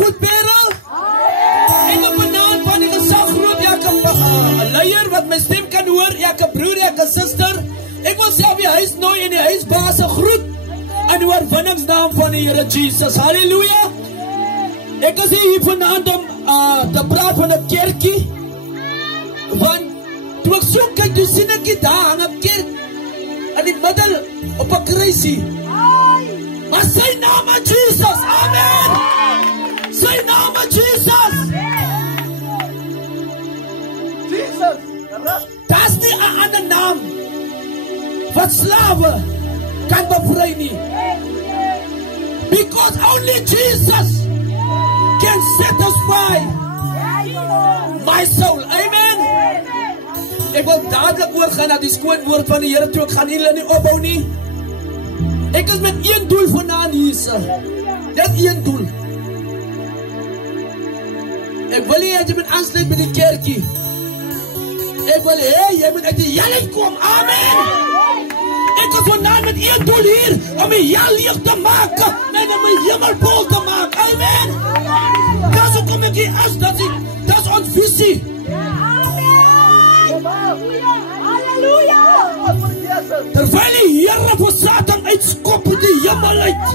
goed, Perel? En op een naam van die gesaggroep, elke leier wat my stem kan hoor, elke broer, elke sister. Ek wil self die huisnooi en die huisbaas groet in die oorwinningsnaam van die Here Jesus. Halleluja. Ek is hier vanaand om te praat van 'n kerkie. Want toe ek so kyk, toe sien ek daar hang 'n kerk in die middel op 'n kruisie. Maar sy naam is Jesus. Amen. Sy naam is Jesus. Jesus. Dat is nie 'n ander naam wat slawe kan bevry nie. Because only Jesus can satisfy my soul. Amen. Ek wil dadelik oorgaan na die skoon woord van die Here toe. Ek gaan julle nie opbou nie. Ek is met een doel vanaand hier. Net een doel. Ek wil hê jy moet aansluit by die kerkie. Ek wil hê jy moet uit die hel kom. Amen. Ek is vanaand met een doel hier om die hel leeg te maak en om die hemel vol te maak. Amen. Dat is hoekom ek hier is. Dat is ons visie. Halleluja. Terwyl die Here vir Satan uitskop uit die hemel uit.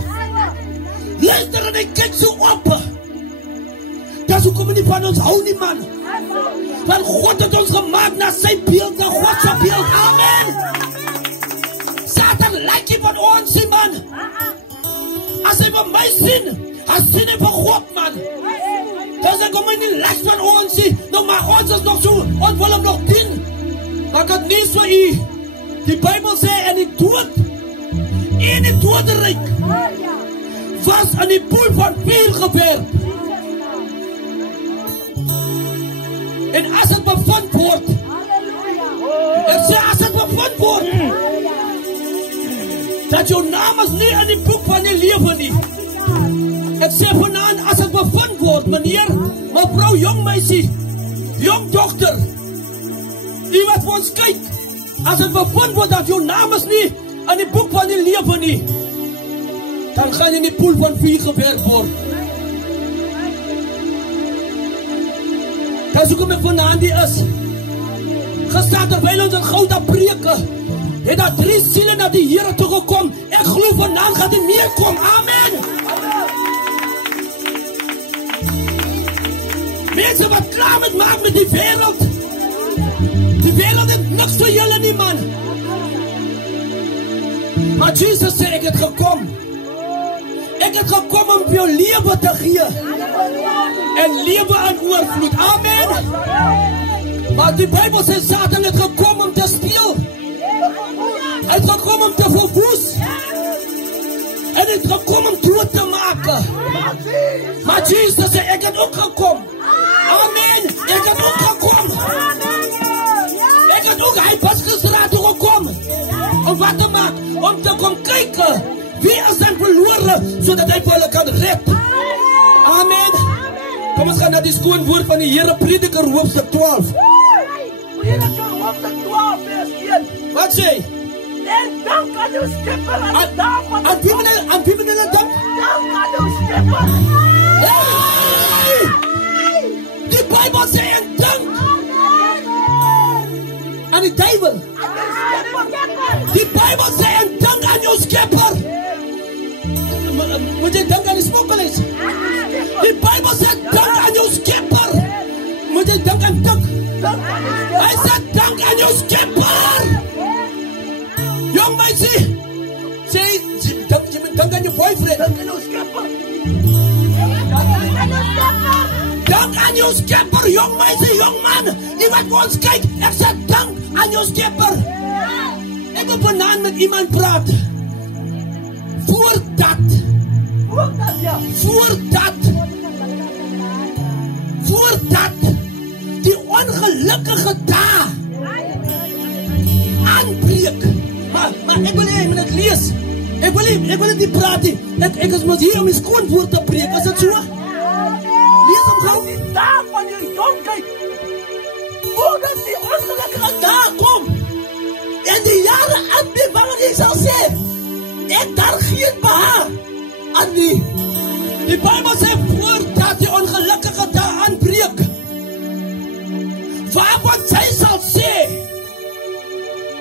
Luister en hy kyk so op. Dat is hoekom nie van ons hou nie, man. Want God het ons gemaak na sy beeld, na God se beeld. Amen. Satan lyk nie van ons nie, man. As hy van my sien, hy sien hy van God, man. Dat is hoekom hy nie lyk van ons nie. Nou, maar ons is nog so, ons wil hem nog dien. Maar ek het nie so u. Die Bijbel sê, en die dood, en die dodenryk, was in die poel van vuur gewerp. En as het bevind word, ek sê as het bevind word, dat jou naam is nie in die boek van die lewe nie. Ek sê vanaand, as het bevind word, meneer, mevrou, jong meisie, jong dokter, die wat vir ons kyk, as het bevind word dat jou naam is nie in die boek van die lewe nie, dan gaan jy in die poel van vuur gewerp word. Dat is hoekom ek vanaand die is. Gestaan terwyl ons in Gouda preke, het daar 3 siele na die Here toe gekom. Ek glo vanaand gaan die meer kom. Amen. Mense wat klaar met maak met die wêreld. Die wêreld het niks vir julle nie, man. Maar Jesus sê, ek het gekom. Ek het gekom om jou lewe te gee. En lewe in oorvloed. Amen. Maar die Bijbel sê, Satan het gekom om te steel. Hy het gekom om te verwoes. En hy het gekom om dood te maak. Maar Jesus sê, ek het ook gekom. Amen. Ek het ook gekom. Ek het ook hy Pasgestraat toe gekom. Om wat te maak? Om te kom kyk. Wie is dan verloren, sodat hy vir hulle kan red? Amen. Kom ons gaan na die skoon woord van die Here, Prediker hoofstuk 12. Prediker hoofstuk 12 vers 1. Wat sê? En dank aan jou Skepper aan die dag van aan wie moet hulle dank? Dank aan jou Skepper. Die Bijbel sê en dank aan die duivel. Die Bijbel sê en dank aan jou Skepper. Moet jy dank aan die smokkelaars? Die Bijbel sê dank aan jou Skepper. Moet jy dank aan dank? Hy sê dank aan jou Skepper. Jong meisie, sê jy moet dank aan jou boyfriend. Dank aan jou Skepper. Dank aan jou Skepper, jong meisie, jong man. Die wat vir ons kyk, ek sê dank aan jou Skepper. Ek wil vanaand met iemand praat. Voordat die ongelukkige dae aanbreek. Maar ek wil nie, moet ek lees. Ek wil nie praat nie. Ek is mos hier om die skoon woord te preek. Is dit so? Lees hom gou. Die dae van jou jonkheid, voordat die ongelukkige dae kom, en die jare aanbreek, waarin ek sal sê, ek daar geen behaar aan die. Die Bijbel sê, voordat Voordat die ongelukkige daar aanbreek, waarvan sy sal sê,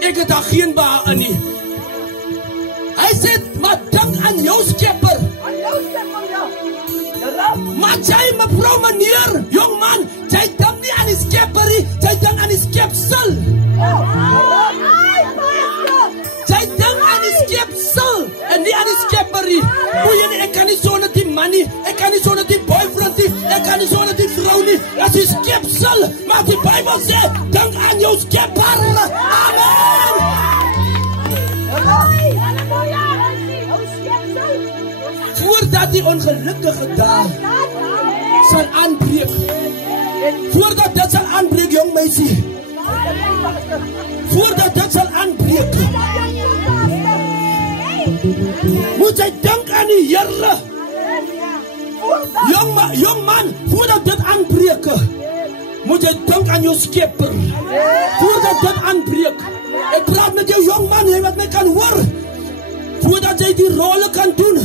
ek het daar geen behaal nie. Hy sê, maar dink aan jou skepper. Aan jou skepper, ja. Maar jy, mevrou, meneer, jong man, jy dink nie aan die skepper nie, jy dink aan die skepsel. Jy dink aan die skepsel en nie aan die skepper nie. Ek kan nie sonder die man nie, ek kan nie sonder die boyfriend nie, ek kan nie sonder die vrou nie. Dat is skepsel, maar die Bybel sê, dink aan jou skepper. Amen. Voordat die ongelukkige dag sal aanbreek, voordat dit sal aanbreek, jong meisie, voordat dit sal aanbreek, moet jy dink aan die Here. Jong man, voordat dit aanbreek, moet jy dink aan jou skepper. Voordat dit aanbreek, ek praat met jou jong man, jy wat my kan hoor, voordat jy die rolle kan doen,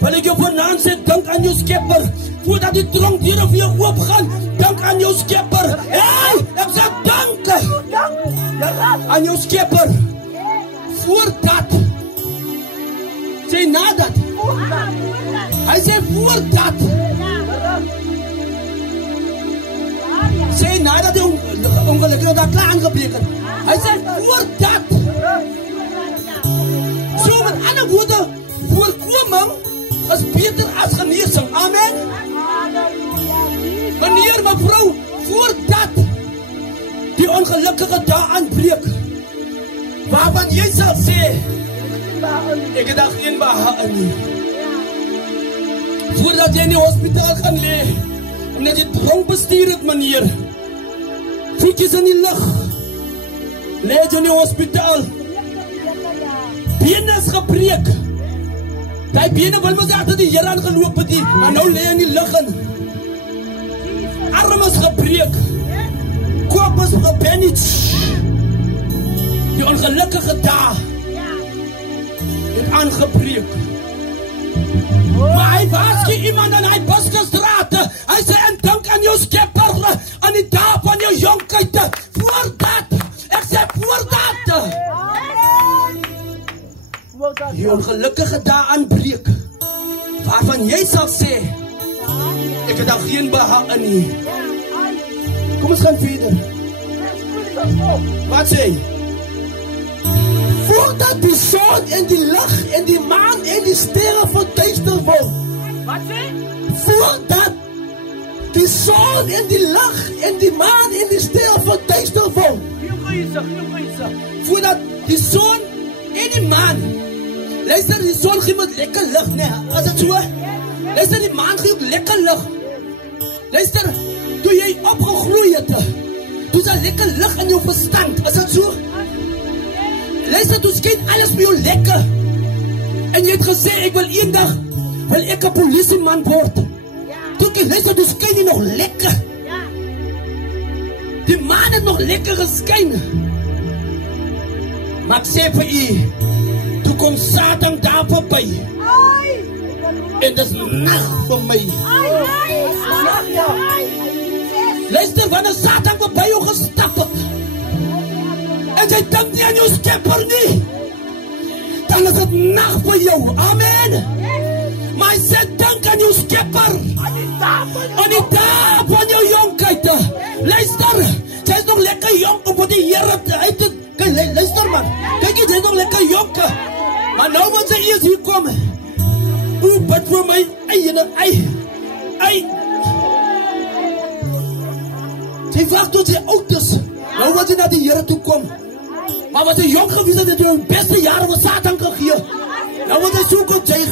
wil ek jou vanaand sê, dink aan jou skepper. Voordat die tronkdere vir jou oopgaan, dink aan jou skepper. Hey, ek sê dank aan jou skepper. Voordat, sê nadat, hy sê voordat, sê nadat die ongelukkige daar klaar aangebreek het. Hy sê voordat, so met ander woorde, voorkoming is beter as genesing. Amen. Meneer, mevrou, voordat die ongelukkige daar aanbreek, waarvan jy sal sê, ek het daar geen behaal nie. Voordat jy in die hospitaal gaan lê, omdat jy dronk bestuur het, meneer, voetjies in die lug, lê jy in die hospitaal, bene is gebreek, die bene wil mos achter die Here aangeloop het, maar nou lê in die lug in, arm is gebreek, kop is gebandaged, die ongelukkige dag het aangebreek. Maar hy waarsku iemand in hy Buskestraat, hy sê, en dink aan jou skepper, aan die dag van jou jonkheid, voordat, ek sê voordat, die ongelukkige dag aanbreek, waarvan jy sal sê, ek het al geen behaal nie. Kom ons gaan verder. Wat sê? Voordat die son en die lig en die maan en die sterre verduister word. Wat sê? Voordat die son en die lig en die maan en die sterre verduister word. Voordat die son en die maan, luister, die son gee met lekker lig, nee, as het so, luister, die maan gee ook lekker lig. Luister, toe jy opgegroei het, toe is daar lekker lig in jou verstand, is het so? Luister, toe skyn alles vir jou lekker. En jy het gesê, ek wil eendag, wil ek 'n polisieman word. Toe ek luister, toe skyn jy nog lekker. Die maan het nog lekker geskyn. Maar ek sê vir jy, toe kom Satan daar voorbij. En dis nag vir my. Luister, wanneer Satan voorbij jou gestap het, en jy dink nie aan jou skepper nie, dan is het nacht vir jou. Amen. Maar hy sê, dink aan jou skepper, aan die dag van jou jonkheid. Luister, jy is nog lekker jonk om vir die Here uit te, luister man, kyk jy is nog lekker jonk, maar nou wat sy eers hier kom, bid vir my eie en ei, sy wacht tot sy oud is, nou wat sy na die Here toe kom. Maar wat hy jong gewees het, het hy beste jare van Satan gegee. Nou wat hy so kon juig.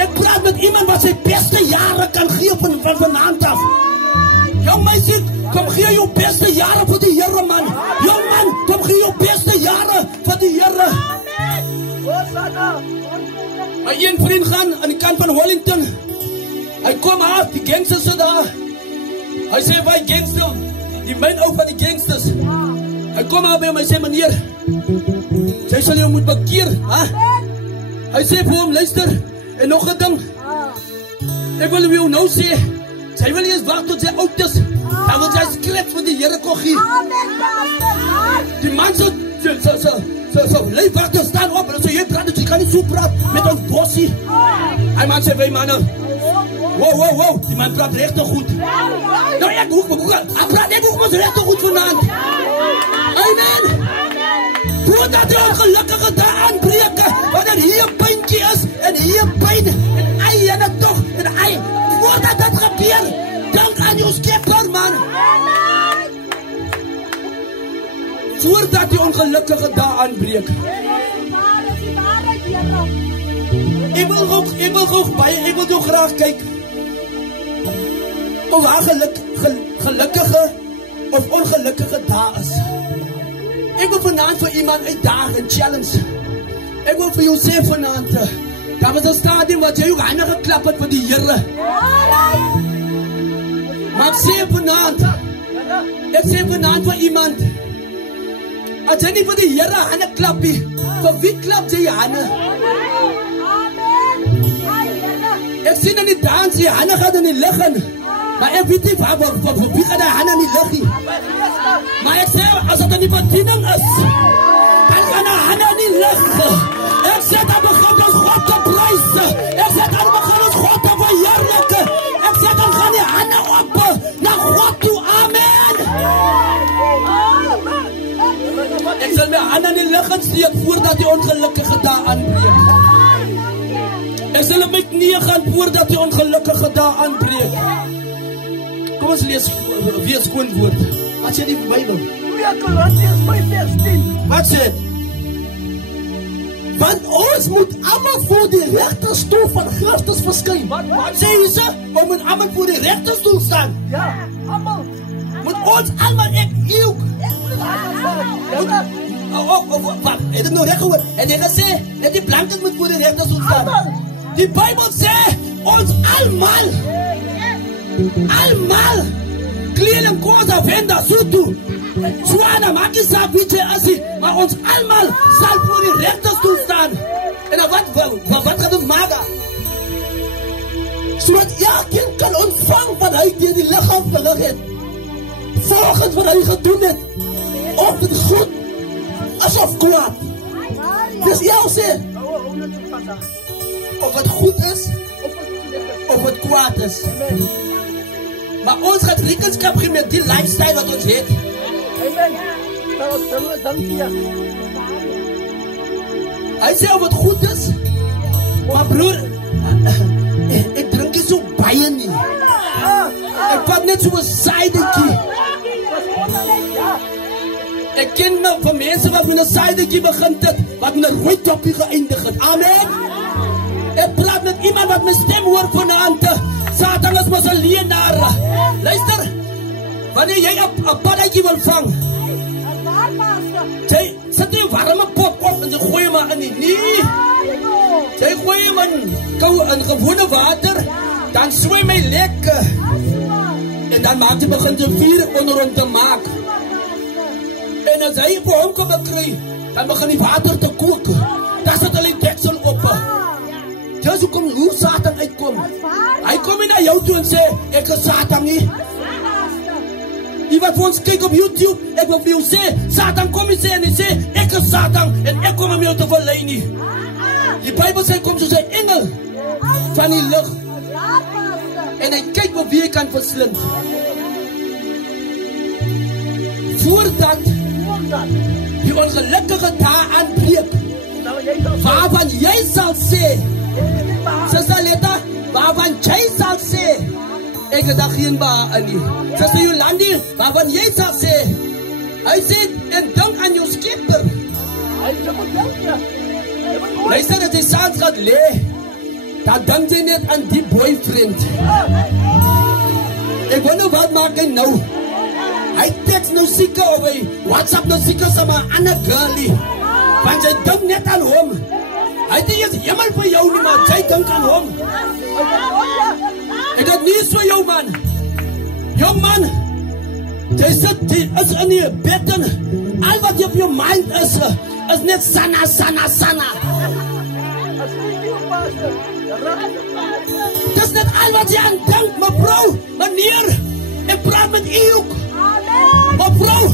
Ek praat met iemand wat sy beste jare kan gee van hand af. Jong meisie, kom gee jou beste jare vir die Here, man. Jong man, kom gee jou beste jare vir die Here. My een vriend gaan aan die kant van Wellington. Hy kom af, die gangsters is daar. Hy sê, wij gangster, die mijn ook van die gangsters. Hy kom af by hom, hy sê, meneer, sy sal jou moet bekeer, ha? Hy sê vir hom, luister, en nog 'n ding. Ek wil jou nou sê, sy wil eers wag tot sy oud is. Dan wil sy skryf vir die Here kon gee. Die man so leef wag te staan op, en so jy praat, jy kan nie so praat met ons bossie. Hy man sê, wij mannen, wow, die man praat recht goed. Nou ek hoek, hij praat ek hoek ons recht goed vanavond. Amen. Voordat die ongelukkige daar aanbreken, wanneer hier een pijntje is, en hier pijn, en ei en het toch, en ei. Voordat dat gebeurt, dank aan jou skepper, man. Voordat die ongelukkige daar aanbreken. Ik wil jou graag kijken. Of haar gelukkige of ongelukkige daar is. Ik wil vanavond voor iemand uitdagen en challenge. Ik wil voor jou zeggen vanavond. Dat was een stadium wat jij ook handen geklapt hebt voor die Here. Maar ik zeg vanavond voor iemand. Als jij niet voor die Here handen klapt, voor wie klapt jij je handen? Ik zie dat niet dansen, je handen gaan er niet liggen. Maar ik weet niet voor wie gaat de handen niet liggen. Maar ik zeg, als het een bediening is, dan gaan de handen niet liggen. Ik zeg, dan begint ons God te prijzen. Ik zeg, dan begint ons God te verheerlijken. Ik zeg, dan gaan die handen op naar God toe. Amen. Ik zal mijn handen niet liggen steken voordat die ongelukkige daar aanbreekt. Ik zal op mijn knieën gaan voordat die ongelukkige daar aanbreekt. Kom eens lees weer skoon woord. Wat sê die Bijbel? 2 Korintiërs 5:10. Wat sê? Want ons moet allemaal voor die rechterstoel van Christus verschijnen. Wat sê jy sê? Ons moet allemaal voor die rechterstoel staan. Ja, allemaal. Moet ons allemaal ek ook. Wat? Het ek nou recht gehoord? En jy gesê, net die blankes moet voor die rechterstoel staan. Die Bijbel sê, ons allemaal. Allemaal. Kleding kosa venda sutu. Swana makisa viche asi. Maar ons allemaal zal voor die rechterstoel staan. En wat gaat ons maken? Zodat elkeen kan ontvangen wat hij in die lichaam verlegd heeft. Volgens wat hij gedoen heeft. Of het goed, alsof kwaad. Dus jou zegt. Of het goed is, of het kwaad is. Maar ons gaat rekenschap geven met die lifestyle wat ons heeft. Amen. Dank je. Hij zei of het goed is. Maar broer, ik drink niet zo baie niet. Ik vat net zo'n sidekie. Ik ken van mensen wat met een sidekie begint, wat met een rooi toppie geëindigd. Amen. Ik praat met iemand wat mijn stem hoort vanavond. Satan is maar een leenaar. Luister, wanneer jij een paddetje wil vangen, zet je een warme pot op en ze gooien maar in die. Nee, zij gooien maar in gewone water, dan zwem je lekker. En dan maakt hij begint een vuur onder hem te maken. En als hij voor hem kan bekrijgen, dan begint die water te koken. Daar zit alleen deksel op. Dus hoe Satan uitkomt. Hij komt naar jou toe en zegt, ik is Satan niet. Die wat voor ons kijkt op YouTube, ik wil voor jou zeggen, Satan kom eens en hij zegt, ik is Satan en ik kom om jou te verleiden. Die Bijbel zegt, kom zoals een engel van die lucht. En hij kijkt op wie hij kan verslinden. Voordat die ongelukkige daar aanbreekt, waarvan jij zal zeggen, Sister Letta, waarvan jij zal zeggen, ik heb daar geen baan nie. Sister Jolandi, waarvan jij zal zeggen, hij zegt, en dank aan jouw skipper. Luister, dat hij s'avonds gaat liggen, dan denkt hij net aan die boyfriend. Ik wonder wat maakt hij nou? Hij tekst nou zieke of hij WhatsApp nou zieke als een ander girlie. Want hij denkt net aan hem. Hij denkt, is helemaal voor jou niet, maar jij denkt aan hem. En dat niet voor jou, man. Jong man, jij zit is in je bedden. Al wat je op je mind is net sana. Dis net al wat jy aan dink, mevrou, meneer. Ek praat met u ook. Mevrou,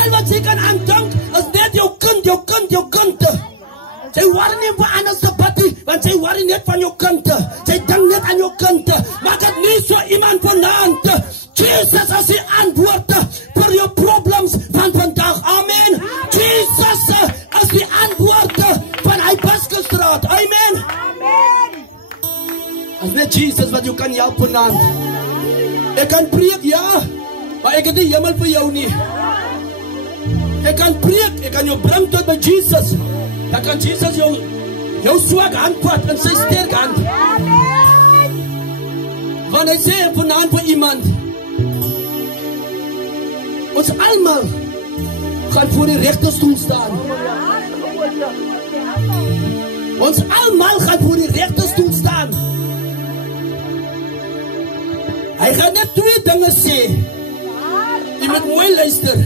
al wat jy kan aan dink is net jou kind. Jy worry nie vir ander se party, want jy worry net van jou kind. Jy dink net aan jou kind. Maak dit nie so iemand vanaand. Jesus is die antwoord vir jou problems van vandag. Amen. Jesus is die antwoord van hy Baskestraat. Amen. Is net Jesus wat jou kan help vanaand. Ek kan preek, ja, maar ek het die hemel vir jou nie. Ek kan preek, ek kan jou bring tot by Jesus. Dan kan Jesus jou swak hand vat en sy sterk hand. Want hy sê vanaand vir iemand, ons almal gaan voor die regterstoel staan. Ons almal gaan voor die regterstoel staan. Hy gaan net twee dinge sê. Jy moet mooi luister.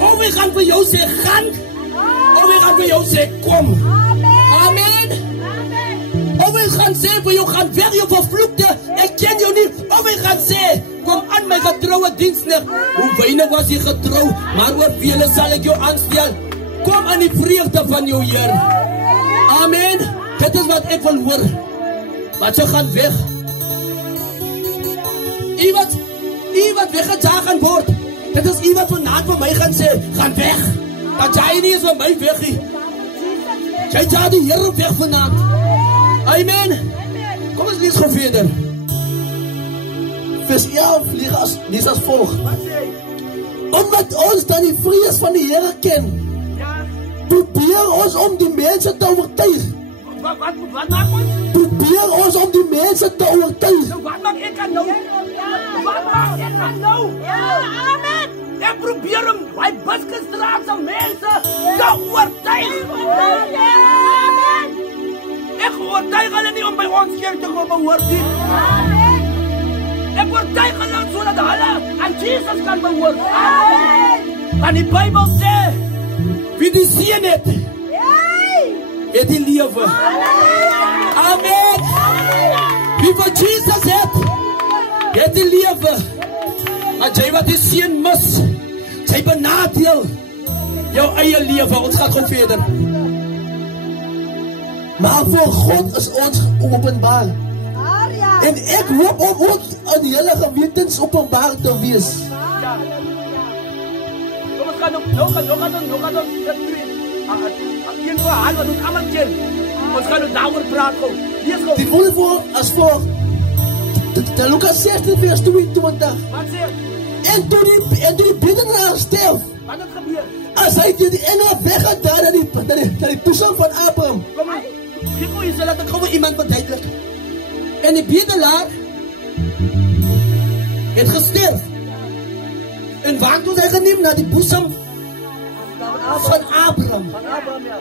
Of hy gaan vir jou sê gaan, of hy gaan vir jou sê kom. Amen. Of hy gaan sê vir jou gaan weg jou vervloekte, ek ken jou nie. Of hy gaan sê kom aan my getroue diensknegt. Hoe weinig was jy getrou, maar oor vele sal ek jou aanstel. Kom aan die vreugde van jou Heer. Amen. Dit is wat ek wil hoor. Wat jy gaan weg. Iemand weggejaag gaan word. Dit is iemand vanavond vir my gaan sê, gaan weg. Dat jy nie is van my weg nie. Jy jaag die Heer weg vanavond. Amen. Kom ons lees gou verder. Vers 11 lees as volg. Omdat ons dan die vrees van die Here ken, probeer ons om die mense te oortuig. Wat maak ons? Probeer ons om die mense te oortuig. Wat maak ek aan nou? Wat maak ek aan nou? Ja, amen. Ek probeer om hy Baskestraat se mense te oortuig. Amen. Ek oortuig hulle nie om by ons kerk te kom behoort nie. Amen. Ek oortuig hulle sodat hulle aan Jesus kan behoort. Amen. Want die Bybel sê, wie die seën het, het die lewe. Amen. Wie van Jesus het die lewe. Maar jy wat die seën mis, jy benadeel jou eie lewe. Ons gaan gewoon verder. Maar voor God is ons openbaar. En ek hoop om ons in die hele gewetens openbaar te wees. Kom ons gaan nog een verhaal wat ons allemaal ken. Ons gaan nou daarover praat gauw. Lees gauw. Die volgende as volgt. De Lucas 16 vers 22. Wat sê? En toe die bedelaar sterf. Wat het gebeur? As hy die engel weggedaan naar die boesem van Abraham. Kom maar. Kijk hoe jy sê, laat ek gauw iemand verduidelik. En die bedelaar het gesterf. En waar toe hy geneem na die boesem van Abraham. Van Abraham, ja.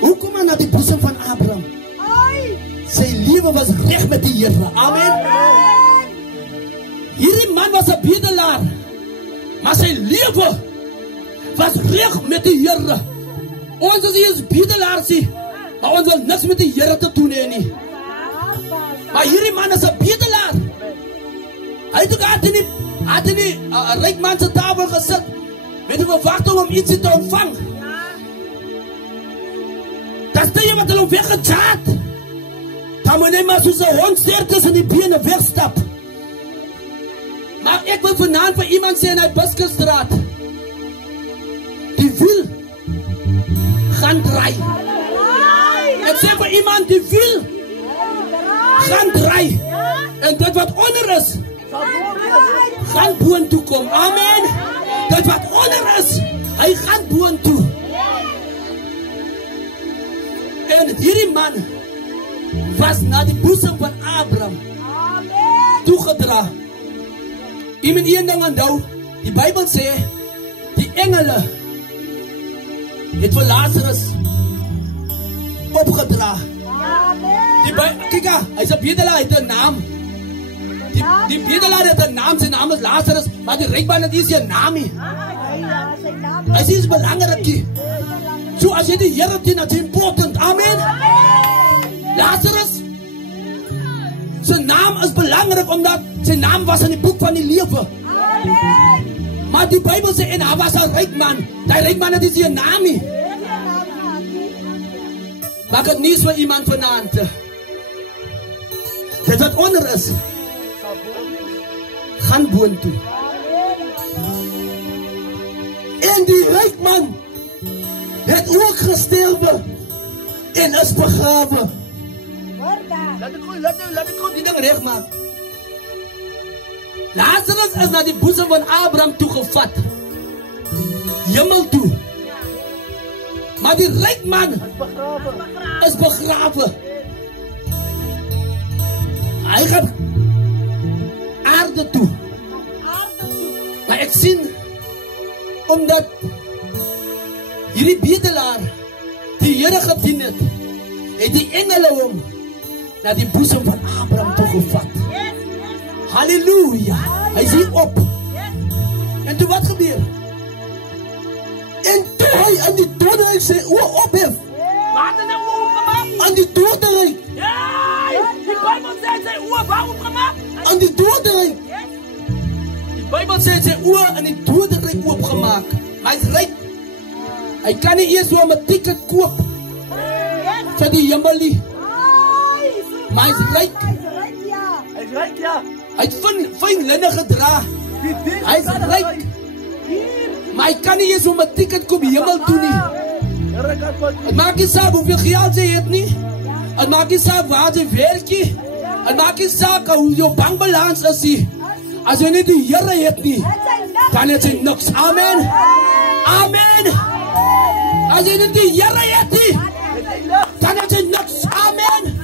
Hoe kom hy na die boesem van Abraham? Sy lewe was reg met die Here. Amen. Hierdie man was 'n bedelaar, maar sy lewe was reg met die Here. Ons is bedelaars, maar ons wil niks met die Here te doen hê nie. Maar hierdie man is 'n bedelaar. Hy het in die ryk man se tafel gesit met 'n verwagting om iets te ontvang. Dat jy wat hulle weggejaag. Dan moet jy maar soos 'n hond sterk tussen die bene wegstap. Maar ek wil vanaand vir iemand sê in hy Baskestraat, die wiel gaan draai. Ek sê vir iemand, die wiel gaan draai. En dit wat onder is, gaan boontoe kom. Amen. Dit wat onder is, hy gaan boontoe. En hierdie man was na die boesem van Abraham toegedra. Iemand een ding onthou, die Bybel sê, die engele het vir Lazarus opgedra. Kijk, hy is 'n bedelaar, hy het 'n naam. Die bedelaar het 'n naam, sy naam is Lazarus, maar die ryk man het nie sy naam nie. Hy sê is belangrik. So So as jy die Here dien, that's important. Amen. Lazarus, zijn naam is belangrijk omdat zijn naam was in die boek van die leven. Maar die Bijbel zegt, en hij was een rijk man. Die rijk man, dat is zijn naam niet. Maak het niet voor iemand vanavond. Dit wat onder is, gaan boon toe. En die rijk man heeft ook gesterven en is begraven. Laat het gewoon die ding recht maken. Lazarus is naar die boezem van Abraham toegevat. Hemel toe. Maar die rijk man is begraven. Hij gaat aarde toe. Maar ik zie, omdat hierdie bedelaar die Here gedien het, het die engele hom naar die boezem van Abraham toegevat. Halleluja. Hij is hier op. En toen wat gebeurt? En toen hij aan die dodenrijk zijn oor opheft. Wat is er opgemaakt? Aan die dodenrijk. Ja, die Bijbel zegt zijn oor waar opgemaakt? Aan die dodenrijk. Die Bijbel zegt zijn oor aan die dodenrijk opgemaakt. Maar hij is rijk. Hij kan niet eerst zo een ticket kopen. Voor die hemelie. Maar hij is rijk. Hij is rijk, ja. Hij heeft fijn linnen gedragen. Hij is rijk. Maar hij kan niet eens om een ticket komen hemel toe niet. Het maakt niet uit hoeveel geld ze heeft niet. Het maakt niet uit waar ze werkt. Het maakt niet uit hoe je bankbalans is. Als je niet die Here hebt niet, dan is het niks. Amen. Amen. Als je niet die Here hebt niet, dan is het niks. Amen.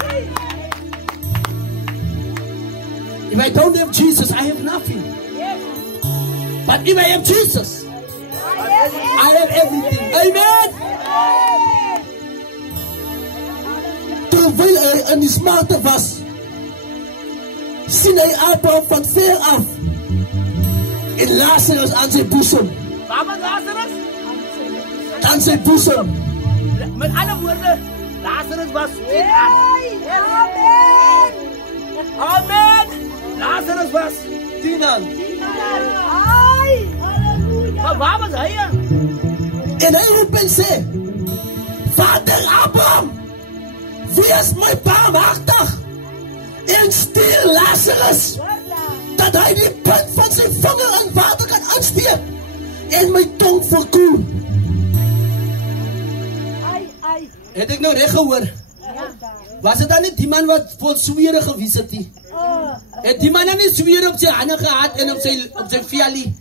If I don't have Jesus, I have nothing. But if I have Jesus, I have everything. Amen. Terwijl hij aan die smarte was, zien hij Abraham van ver af en Lazarus aan zijn boezem. Waar was Lazarus? Aan zijn boezem. Met andere woorden, Lazarus was niet aan. Amen. Lazarus was 10 aan. Maar waar was hij? En hij roept en zei, Vader Abraham, wees mij barmhartig en stuur Lazarus, dat hij die punt van zijn vinger aan water kan aansteken en mijn tong verkoelt. Heb ik nou recht gehoord? Was het dan niet die man wat vol zweren geweest het? Het die man dan niet zweren op zijn handen gehad en op zijn fialie?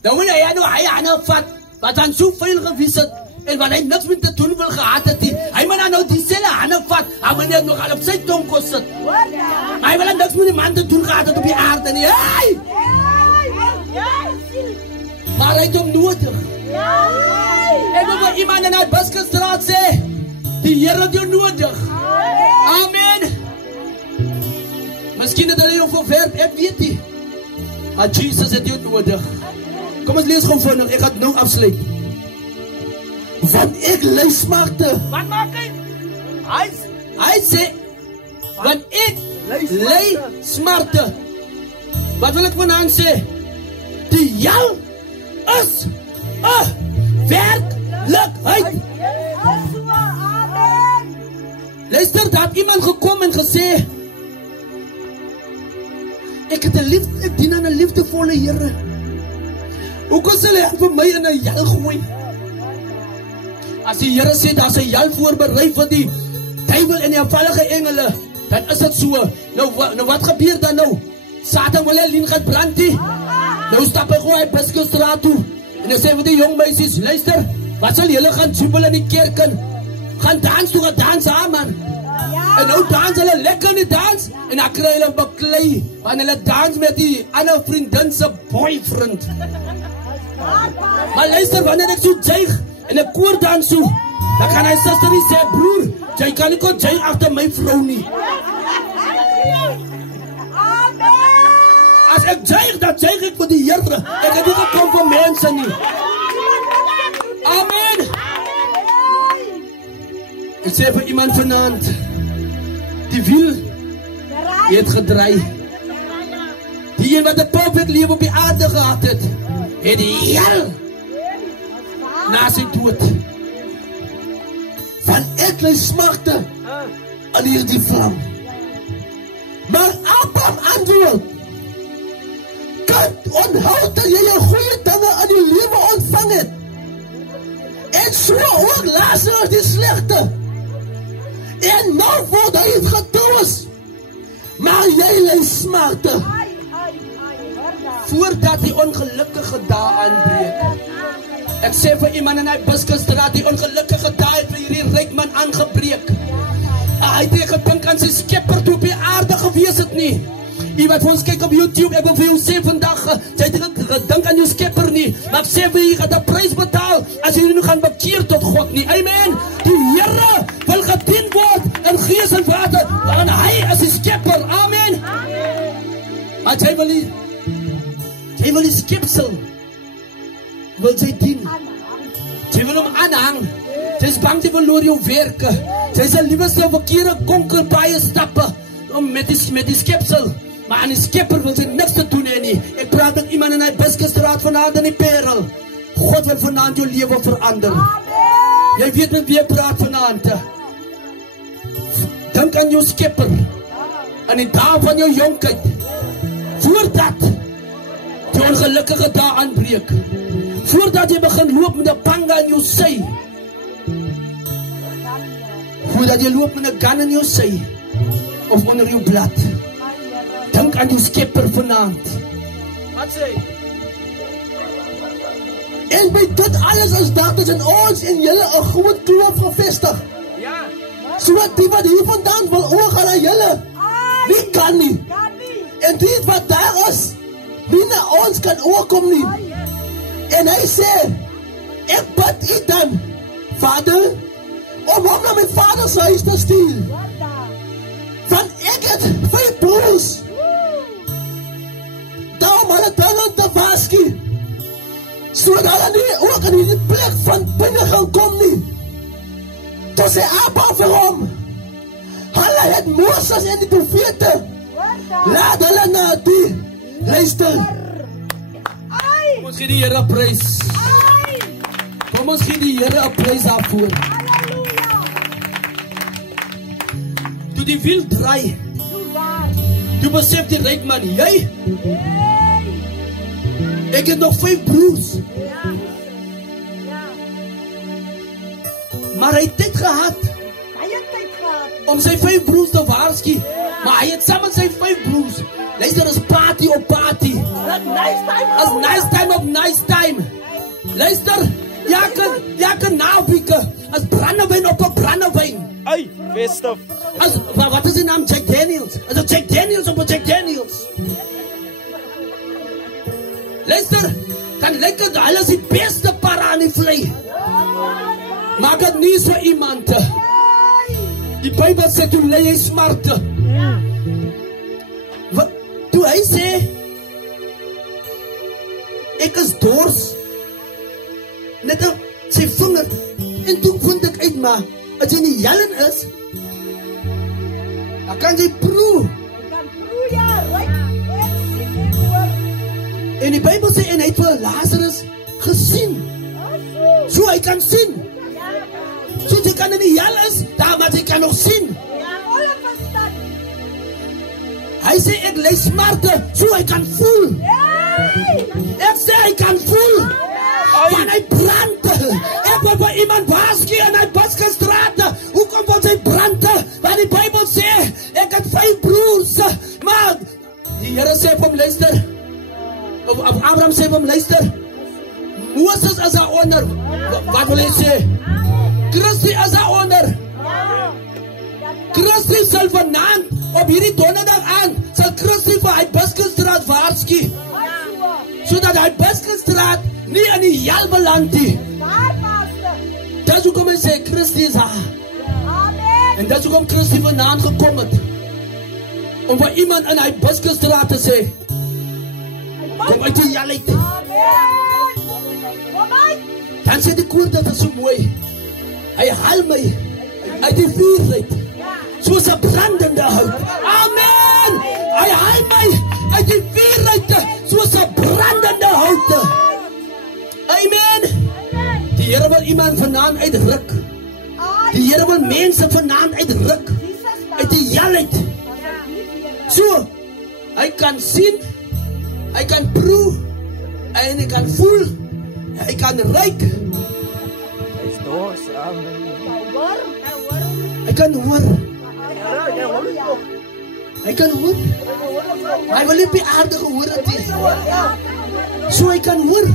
Dan wil hij nou hij handen vat, wat dan zoveel geweest het en wat hij niks met te doen wil gehad het. Hij moet dan nou diezelfde handen vat, hij moet net nog al op zijn tong kosten. Hij wil dan niks met die man te doen gehad het op die aarde niet. Hey! Maar hij heeft hem nodig. Ik wil voor iemand in de Baskenstraat zeggen, die Here het jou nodig. Amen. Misschien dat hij jou verwerpt, ik weet niet. Maar Jesus het jou nodig. Kom eens lees gewoon voor nog, ik ga het nou afsluiten. Want ik lei smarte. Wat maak hij? Hij zei, want ik lei smarte. Wat wil ik vandaag zeggen? Die jou is een werkelijkheid. Luister, daar had iemand gekomen en gezegd, ik dien aan een liefdevolle Here. Hoe kan ze hem voor mij in een jel gooien? Als die Here sê, daar is een jel voorbereid voor die duivel en die afvallige engelen, dan is het zo. Nou wat gebeurt dan nou? Satan wil Lien gaan branden. Nou stap ik gewoon uit Baskenstraat toe. En dan zeggen we die jong meisjes, luister, wat zal jullie gaan jubelen in die kerken? Gaan dansen aan man. En nou dansen hulle lekker in die dans. En dan krijg hulle beklei. Want hulle dans met die ander vriendin se boyfriend. Maar luister, wanneer ik zo juig en ik koor dans zo, dan kan hij zuster niet zeggen, broer, jij kan niet gewoon juig achter mijn vrouw niet. Als ik juig, dan juig ik voor die Here. Ik heb niet gekomen voor mensen niet. Amen. Ek sê vir iemand vanaand, die wiel het gedraai. Die een wat 'n perfect lewe op die aarde gehad het die hel na sy dood. Van enkele smagte aan hierdie vlam. Maar Abraham antwoord, kind, onthou dat jy jou goeie dinge aan die lewe ontvang het. En so ook Lazarus die slegte. En nou word hy het gedoos. Maar jy ly smarte. Voordat die ongelukkige dae aanbreek. Ek sê vir iemand in hy Buskusstraat, die ongelukkige dae het vir hierdie ryk man aangebreek. Hy het gedink aan sy skepper toe op die aarde gewees het nie. Iemand vir ons kyk op YouTube, ek wil vir jou sê vandag, jy het gedink aan jou skepper nie, maar ek sê vir jy gaat 'n prys betaal as jy nie gaan bekeer tot God nie. Amen. Die Here wil gedien word in gees en water, want hy is die skepper. Amen. Maar jy wil die skepsel wil jy dien. Jy wil hom aanhang. Jy is bang jy verloor jou werke. Jy sal liewer jou verkeerde konkel baie stappe met die skepsel. Maar aan die skepper wil jy niks te doen hê nie. Ek praat met iemand in hy Buskusstraat vanaand in die Parel. God wil vanaand jou lewe verander. Jy weet met wie ek praat vanaand. Dink aan jou skepper. Aan die dae van jou jonkheid. Voordat die ongelukkige dae aanbreek. Voordat jy begin loop met 'n panga in jou sy. Voordat jy loop met 'n gun in jou sy. Of onder jou blad. Dink aan jou skepper vanaand. Wat sê? En by dit alles is daar tussen ons en julle 'n groot kloof gevestig. Ja. So die wat hier vandaan wil oorgaan na julle, nie kan nie. En die wat daar is, nie na ons kan oorkom nie. En hy sê, ek bid u dan, Vader, om hom na my vader se huis te stuur. Want ek het 5 broers. Daarom hulle dinge te waarsku, sodat hulle nie ook in die plek van binne gaan kom nie. Toe sê Abraham vir hom, hulle het Moses en die profete, laat hulle na die luister. Kom ons gee die Here prys. Kom ons gee die Here 'n prys daarvoor. Toe die wiel draai, toe besef die ryk man, jy, ek het nog 5 broers. Maar hy het tyd gehad om sy 5 broers te waarsku. Maar hy het saam met sy 5 broers. Luister, is party op party. As nice time op nice time. Luister, ja kan naweeke. As brandewyn op 'n brandewyn. Ai, festive. Wat is die naam? Jack Daniels. As 'n Jack Daniels op 'n Jack Daniels. Luister, dan lyk dit hulle is die beste para aan die vlei. Maak dit nie so iemand. Die Bybel sê toe lê hy smarte. Wat toe hy sê ek is dors. Net op sy vinger. En toe vind ek uit maar as jy nie jallen is, dan kan jy proe. En die Bybel sê en hy het vir Lazarus gesien. So hy kan sien. So jy kan nie jal is, daar maar jy kan nog sien. Hy sê ek ly smarte, so hy kan voel. Ek sê hy kan voel. Van hy brand. Ek wil vir iemand waarsku in hy Buskusstraat. Hoekom wil sy brand? Want die Bybel sê ek het 5 broers. Maar die Here sê vir hom luister. Of Abraham sê vir hom luister. Moses is daaronder. Wat wil hy sê? Christus is daaronder. Christus sal vanaand op hierdie donderdag aan sal Christus vir hy Buskusstraat waarsku. Sodat hy Buskusstraat nie in die hel beland nie. Dat is hoekom hy sê Christus is daar. En dat is hoekom Christus vanaand gekom het. Om vir iemand in hy Buskusstraat te sê, kom uit die hel uit. Dan sê die koor dat is so mooi. Hy haal my uit die vuur uit. Soos 'n brandende hout. Amen. Hy haal my uit die vuur uit, soos 'n brandende hout. Amen. Die Here wil iemand vanaand uitruk. Die Here wil mense vanaand uitruk. Uit die hel uit. So, hy kan sien, hy kan proe, en hy kan voel, hy kan ruik. Hy kan hoor. Hy kan hoor. Hy wil nie op die aarde gehoor het nie. So hy kan hoor.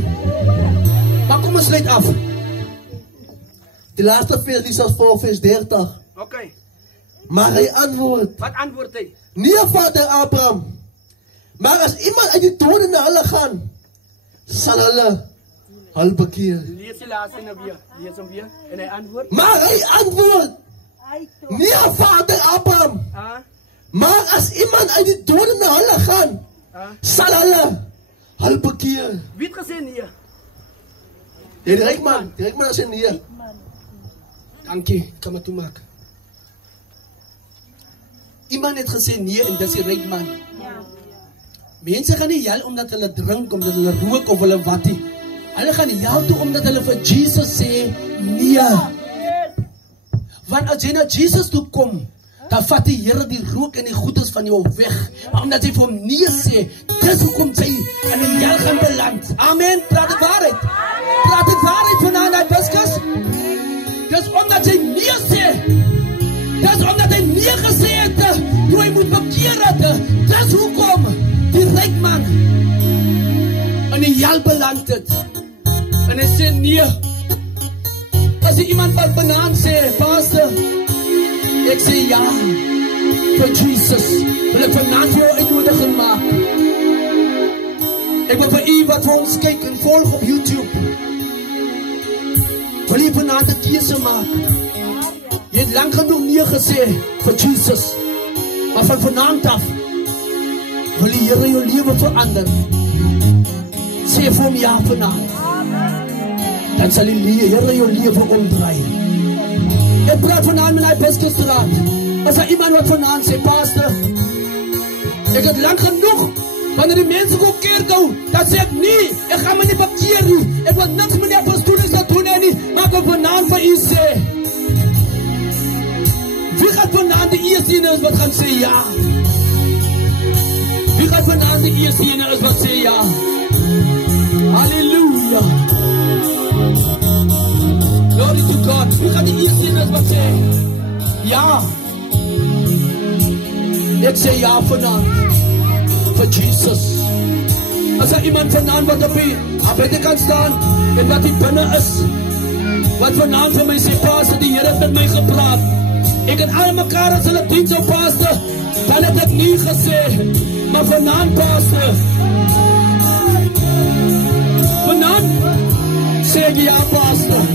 Maar kom ons sluit af. Die laaste vers, die is voor vers 30. Okay. Maar hy antwoord. Wat antwoord hy? Nee, vader Abraham. Maar as iemand uit die dode na hulle gaan, sal hulle hul bekeer. Lees die laaste nou weer. Lees hom weer. En hy antwoord. Maar hy antwoord. Nee, vader Abraham. Maar as iemand uit die dode na hulle gaan, sal hulle hul bekeer. Wie het gesê nee? Die Rykman sê nee. Dankie, ek kan maar toemaak. Iemand het gesê nee en dis die Rykman. Mense gaan nie hel omdat hulle drink, omdat hulle rook of hulle wat nie. Hulle gaan hel toe omdat hulle vir Jesus sê nee. Want as jy na Jesus toe kom, dan vat die Here die rook en die goedes van jou weg. Maar omdat jy vir hom nee sê, dis hoekom jy in die hel gaan beland. Amen, praat die waarheid. Praat die waarheid vanaand uit Biskus. Dis omdat jy nee sê. Dis omdat hy nee gesê het, toe hy moet bekeer het. Dis hoekom die Rykman in die hel beland het. En hy sê nee. As jy iemand wat vanaand sê, pastor, ek sê ja, vir Jesus, wil ek vanaand jou uitnodiging maak. Ek wil vir u wat vir ons kyk en volg op YouTube, wil jy vanaand 'n keuse maak. Jy het lang genoeg nee gesê vir Jesus, maar van vanaand af, wil die Here jou lewe verander. Sê vir hom ja vanaand. Dan sal die Here jou lewe omdraai. Ek praat vanaand met die Biskusstraat. As daar iemand wat vanaand sê, pastor, ek het lang genoeg, wanneer die mense kom kerk hou, dan sê ek nie, ek gaan my nie bekeer nie, ek wil niks met die apostolies te doen nie, maar ek wil vanaand vir u sê, wie gaat vanaand die eerste ene is wat gaan sê ja? Wie gaat vanaand die eerste ene is wat sê ja? Halleluja! Glory to God. Wie gaan die eerste ene is wat sê ja? Ek sê ja vanaand vir Jesus. As daar iemand vanaand wat op die kan staan en wat die binne is, wat vanaand vir my sê, pastor, die Here het met my gepraat. Ek het al mekaar as hulle diens op pastor, dan het ek nie gesê, maar vanaand pastor, vanaand sê ek ja pastor.